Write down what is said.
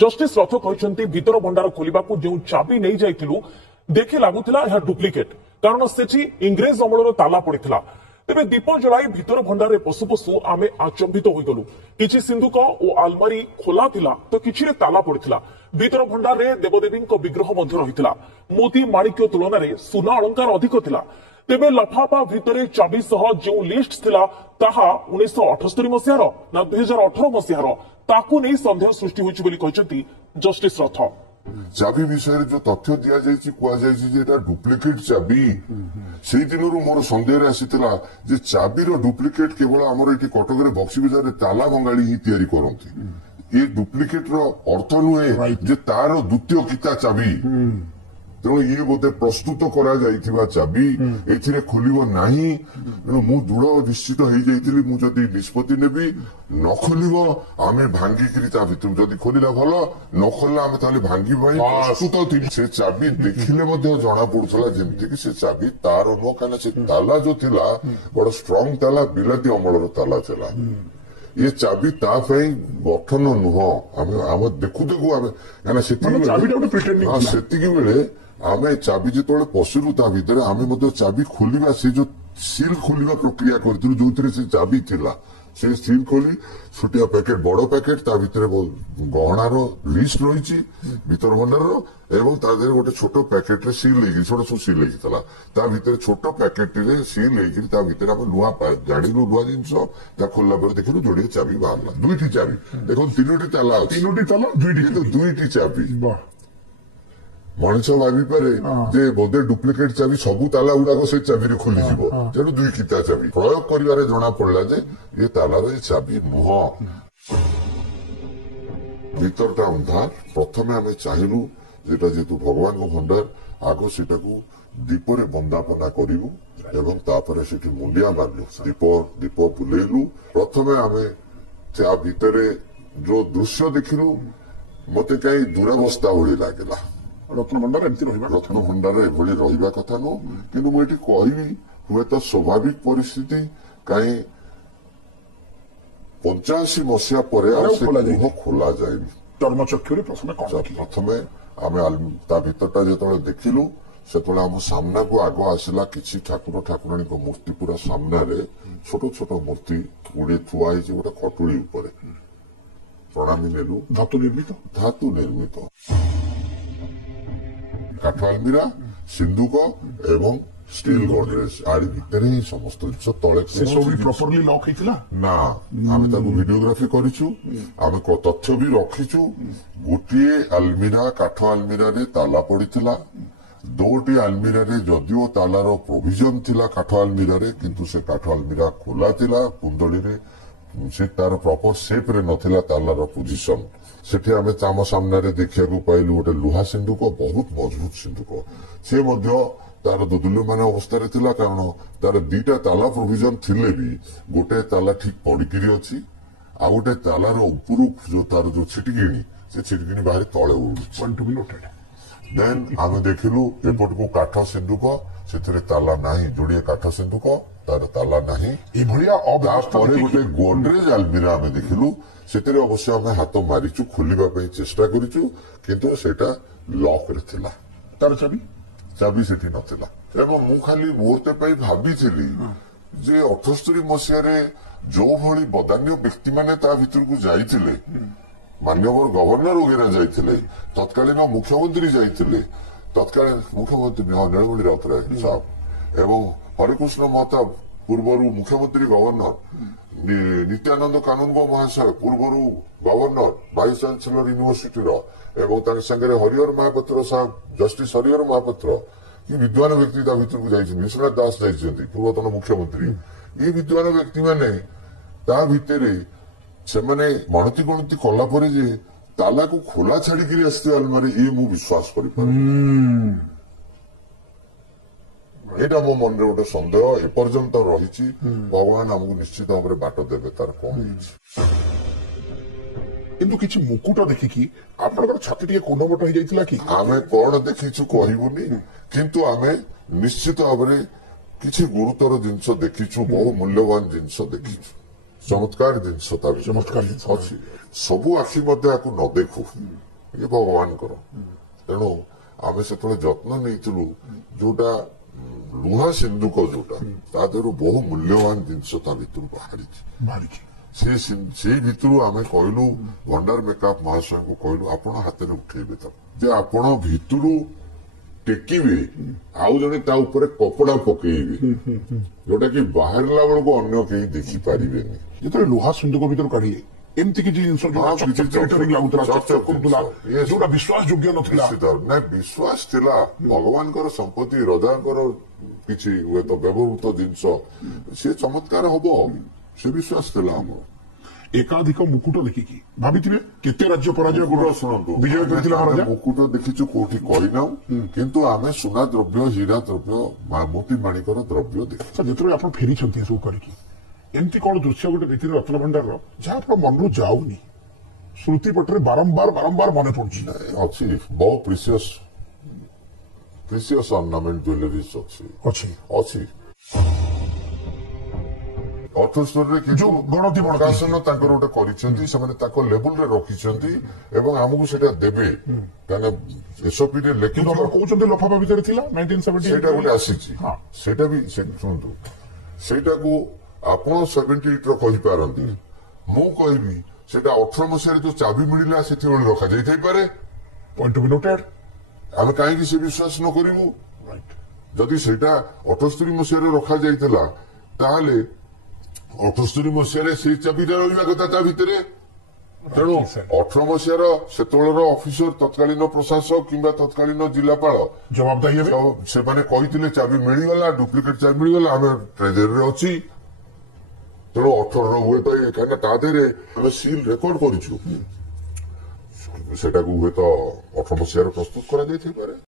Justice रथ कहते भीतर भंडार खोलने को जो चाबी नहीं जाइलु देखि लगुला यह डुप्लिकेट कारण सेठी इंग्रेज अमलर ताला पड़ता तेरे दीप जलाई भीतर भंडार पशु पशु आम आचंबित होगलु किछि सिंधुक और आलमारी खोला थिला तो किछि रे ताला पड़ता भीतर भंडार रे देवदेवी विग्रह रही मोती माणिक्य तुलन में सुना अलंकार अधिक थिला तेबे लफाफा भितर चाबी सह जो लिस्ट थिला ताहा 1978 मसीहार ना 2018 मसीहार ताकू नहीं संदेह सृष्टि होइछि बोली कहचंती जस्टिस रथ चाबी विषय जो तथ्य दि जाइए डुप्लिकेट चाबी से दिन मोर सन्देह आसीला चाबीर डुप्लिकेट केवल आमर ये कटक बक्सी बजार ताला बंगाली ही तैयारी करती ये डुप्लिकेट अर्थ नुहे जे तार द्वितीय किता चाबी तेणु ये बोधे प्रस्तुत करा जाइथिबा चाबी एथिरे खोलिबो नाही तेणु मु दृढ़ निश्चित हो जाइथिली मु जदी निष्पत्ति नेबी न खोलिबो आमे भांगी करी ता भितर जदी खोलिला भलो न खोलला आमे ताले भांगी भाई प्रस्तुत थी से चाबी देखिले मध्ये जणा पडुथला जेमति कि से चाबी तार नो काना से ताला जो थिला बड़ स्ट्रांग ताला बिलाती अमलर ताला थिला ये चाबी ता गठन नुह आम देखु देखु आम से बेले आम चाबी जो पशुरु ता भीतर आम चाबी खोलिबा से जो सील खोलिबा प्रक्रिया करथुलु जोंतरे से चाबी थिला से सील खोली छोटिया पैकेट बड़ पैकेट ता भीतर गहणार लिस्ट रही भीतर भंडार एवं ता देहरे गोटे छोट पैकेट रे सील लेगी छोट सब सील लेगी ता भीतर छोट पैकेट रे सील लेगी ता भीतर हम नुआ जानिलु नुआ जिनस ता खोलला पर देखिलु जोड़े चाबी बाहरला दुईटी चाबी देखो तीनोटी ताला दुईटी चाबी मनुष्य भावी पारे जे बोधे डुप्लिकेट चाबी सबू ताला गुड़ाक से चाबी खोली तेणु दुई किता चाबी प्रयोग कर जना पड़ा जे ये तालार ये चाबी नुह भीतरटा अंधार प्रथमे आम चाहलु जेटा जेतु भगवान को भंडार आग सेटा को दीपरे बंदापना करूँ एवं तापर सेठी मुंडिया मारलु दीप बुलेलु प्रथमे आम ता भितरे जो दृश्य देखिलु मते कई दुरावस्था भली लागला रत्नभंडार एमती रत्नभंडार एभली रहिबा कथा नु किंतु मु एठी कहबी हुए तो स्वाभाविक परिस्थिति कहीं 85 मसीहा पर खोला जाएनी चर्मचक्षु प्रथमे आम ता भीतरटा जो देखिलु से आम सामना को आग आसला किसी ठाकुर ठाकुराणी मूर्ति पूरा सामने छोट छोट मूर्ति गुड़े थुआ गोटे खटुली प्रणामी नेलु धातु निर्मित काठ आलमीरा सिंधुक एवं स्टील गोडरेज आड़ी भितर ही समस्त जिन तले प्रॉपर्ली लॉक होइतिला ना आमे ताको वीडियोग्राफी करिछु आमे को तथ्य भी रखिछु गोटिए आलमीरा काठ आलमीरा रे ताला पड़ितिला दोटी आलमीरा रे जदिओ तालार प्रोविजन थिला काठ आलमीरा रे किंतु से काठ आलमीरा खोला थिला कुंडली रे से तार प्रॉपर शेप रे नथिला तालार पोजीशन सेठी आमे ताम सामने देखिया को पाइलु गोटे लुहा सिंधुक बहुत मजबूत सिंधुक से मध्य तार दोदुल्यमान अवस्था थिला कारण तार दीटा ताला प्रोविजन थिले भी गोटे ताला ठीक पड़िकी अच्छी आ गोटे तालार उपरू जो तार जो छिटकिणी से छिटकिणी बाहर तले उड़ुछि देन आमे देखिलु एपट को काठ सिंधुक से ताला नाही जोड़िए काठ सिंधुक तार ताला नाही गोटे गोडरेज आलमीरा आमे देखिलु से अवश्य आम हाथ मारिचु खोलने चेष्टा करिचु किंतु सेटा लॉक रे थिला तार चाबी चाबी सेठी नथिला एवं मु खाली मुहूर्ते पई भाबिथिली जे 78 मसीहा रे जो भली बदान्य व्यक्ति माने ता भितर को जाइथिले माननीय गवर्नर वगैरह जाइथिले तत्कालीन मुख्यमंत्री जाइथिले तत्कालीन मुख्यमंत्री नीलमणि राउतराय साहब एवं हरिकृष्ण महताब पूर्वरु मुख्यमंत्री गवर्नर नित्यानंद कानूनगो महाशय पूर्वरु गवर्नर वाइस चांसलर यूनिवर्सिटी एवं संगे हरिहर महापात्र साहब जस्टिस हरिहर महापात्र ये विद्वान व्यक्ति भीतर को जाइछन विश्वनाथ दास जाइछन पूर्वतन मुख्यमंत्री ये विद्वान व्यक्ति माने ता भितरे से माने गणति गणति कला परे जे ताला को खोला छाड़ी आसते आलमारी ये मु विश्वास करि एटा मो मन गोटे सन्देह एपर्यंत रही भगवान आमको निश्चित भाव में बाट देवे तार कौन किंतु किछि मुकुट देखिकी आपनकर छाती टिके कोनबट हो जाइतिला कि आमे कोन देखिछु कहिबुनी किंतु आमे निश्चित भाव में किछि गुरुतर जिंस देखिछु बहु मूल्यवान जिंस देखिछु चमत्कार जिंस चमत्कार जिंस अछि सबु आखि मध्ये आकु न देखु ଇଏ ଭଗବାନଙ୍କର। ତେଣୁ ଆମେ ସେତେବେଳେ ଯତ୍ନ ନେଇଥିଲୁ ଯୋଉଟା ଲୁହା ସିନ୍ଦୁକ ଯୋଉଟା ତା ଦେହରୁ ବହୁ ମୂଲ୍ୟବାନ ଜିନିଷ ତା ଭିତରୁ ବାହାରିଛି। ସେଇ ଭିତରୁ ଆମେ କହିଲୁ ଭଣ୍ଡାର ମେକଅପ୍ ମହାଶୟଙ୍କୁ କହିଲୁ ଆପଣ ହାତରେ ଉଠେଇବେ ତାକୁ ଯେ ଆପଣ ଭିତରୁ ଟେକିବେ ଆଉ ଜଣେ ତା ଉପରେ କପଡା ପକେଇବେ ଯୋଉଟା କି ବାହାରିଲା ବେଳକୁ ଅନ୍ୟ କେହି ଦେଖିପାରିବେନି। ଯେତେବେଳେ ଲୁହା ସିନ୍ଦୁକ ଭିତରୁ କାଢିଲେ ଏମିତି କିଛି ଜିନିଷ ଲାଗୁଥିଲା ଯୋଉଟା ବିଶ୍ୱାସ ଯୋଗ୍ୟ ନଥିଲା। ନାଇଁ ବିଶ୍ୱାସ ଥିଲା ଭଗବାନଙ୍କର ସମ୍ପତ୍ତି ରଜାଙ୍କର କିଛି ହୁଏତ ବ୍ୟବହୃତ ଜିନିଷ ସେ ଚମତ୍କାର ହବ ସେ ବିଶ୍ୱାସ ଥିଲା ଆମର। ଏକାଧିକ ମୁକୁଟ ଦେଖିକି ଭାବିଥିବେ କେତେ ରାଜ୍ୟ ପରାଜୟ ଶୁଣନ୍ତୁ ବିଜୟ କରିଥିଲା ରାଜା। ମୁକୁଟ ଦେଖିଛୁ କୋଉଠି କହିନାଉ କିନ୍ତୁ ଆମେ ସୁନା ଦ୍ରବ୍ୟ ହୀରା ଦ୍ରବ୍ୟ ମୋତି ମାଣିକର ଦ୍ରବ୍ୟ ଦେଖିଛୁ। ଯେତେବେଳେ ଆପଣ ଫେରିଛନ୍ତି ଏସବୁ କରିକି ଏମିତି କଣ ଦୃଶ୍ୟ ଗୋଟେ ଦେଖିଲେ ରତ୍ନଭଣ୍ଡାରର ଯାହା ଆପଣ ମନରୁ ଯାଉନି ସ୍ମୃତି ପଟରେ ବାରମ୍ବାର ମନେ ପଡୁଛି। ଅଛି ବହୁ ପ୍ରିସିୟସ୍ ଅର୍ଣ୍ଣାମେଣ୍ଟ ଜୁଏଲାରିଜ ଅଛି 78ରେ ଯୋଉ ଗଣତି ପ୍ରକାଶନ ତାଙ୍କର ଗୋଟେ କରିଛନ୍ତି ସେମାନେ ତାଙ୍କ ଲେବୁଲରେ ରଖିଛନ୍ତି ଏବଂ ଆମକୁ ସେଇଟା ଦେବେ କାହିଁକିନା ଏସଓପି ରେ ଲେଖିଛୁ କହୁଛନ୍ତି ଲଫାଫା ଭିତରେ ଥିଲା 1970 ସେଇଟା ଗୋଟେ ଆସିଛି ସେଇଟା ବି ଶୁଣନ୍ତୁ ସେଇଟାକୁ ଆପଣ 78ର କହିପାରନ୍ତି ମୁଁ କହିବି ସେଇଟା 18 ମସିହାରେ ଯୋଉ ଚାବି ମିଳିଲା ସେତେବେଳେ ରଖାଯାଇଥାଇପାରେ। Point two be noted. ଆମେ କାହିଁକି ସେ ବିଶ୍ୱାସ ନ କରିବୁ? ଯଦି ସେଇଟା 78 ମସିହାରେ ରଖାଯାଇଥିଲା ତାହେଲେ 78 ମସିହାରେ ସେଇ ଚାବିଟା ରହିବା କଥା ତା ଭିତରେ। ତେଣୁ 18 ମସିହାର ସେତେବେଳର ଅଫିସର ତତ୍କାଳୀନ ପ୍ରଶାସକ କିମ୍ବା ତତ୍କାଳୀନ ଜିଲ୍ଲାପାଳ ଜବାବଦାରୀ ହେବେ। ସେମାନେ କହିଥିଲେ ଚାବି ମିଳିଗଲା ଡୁପ୍ଲିକେଟ ଚାବି ମିଳିଗଲା ଆମେ ଟ୍ରେଜେରୀରେ ଅଛି। ତେଣୁ 18ର ହୁଏତ କାହିଁକିନା ତା ଦେହରେ ଆମେ ସିଲ୍ ରେକର୍ଡ କରିଛୁ ସେଟାକୁ ହୁଏତ 18 ମସିହାରେ ପ୍ରସ୍ତୁତ କରାଯାଇଥାଇପାରେ।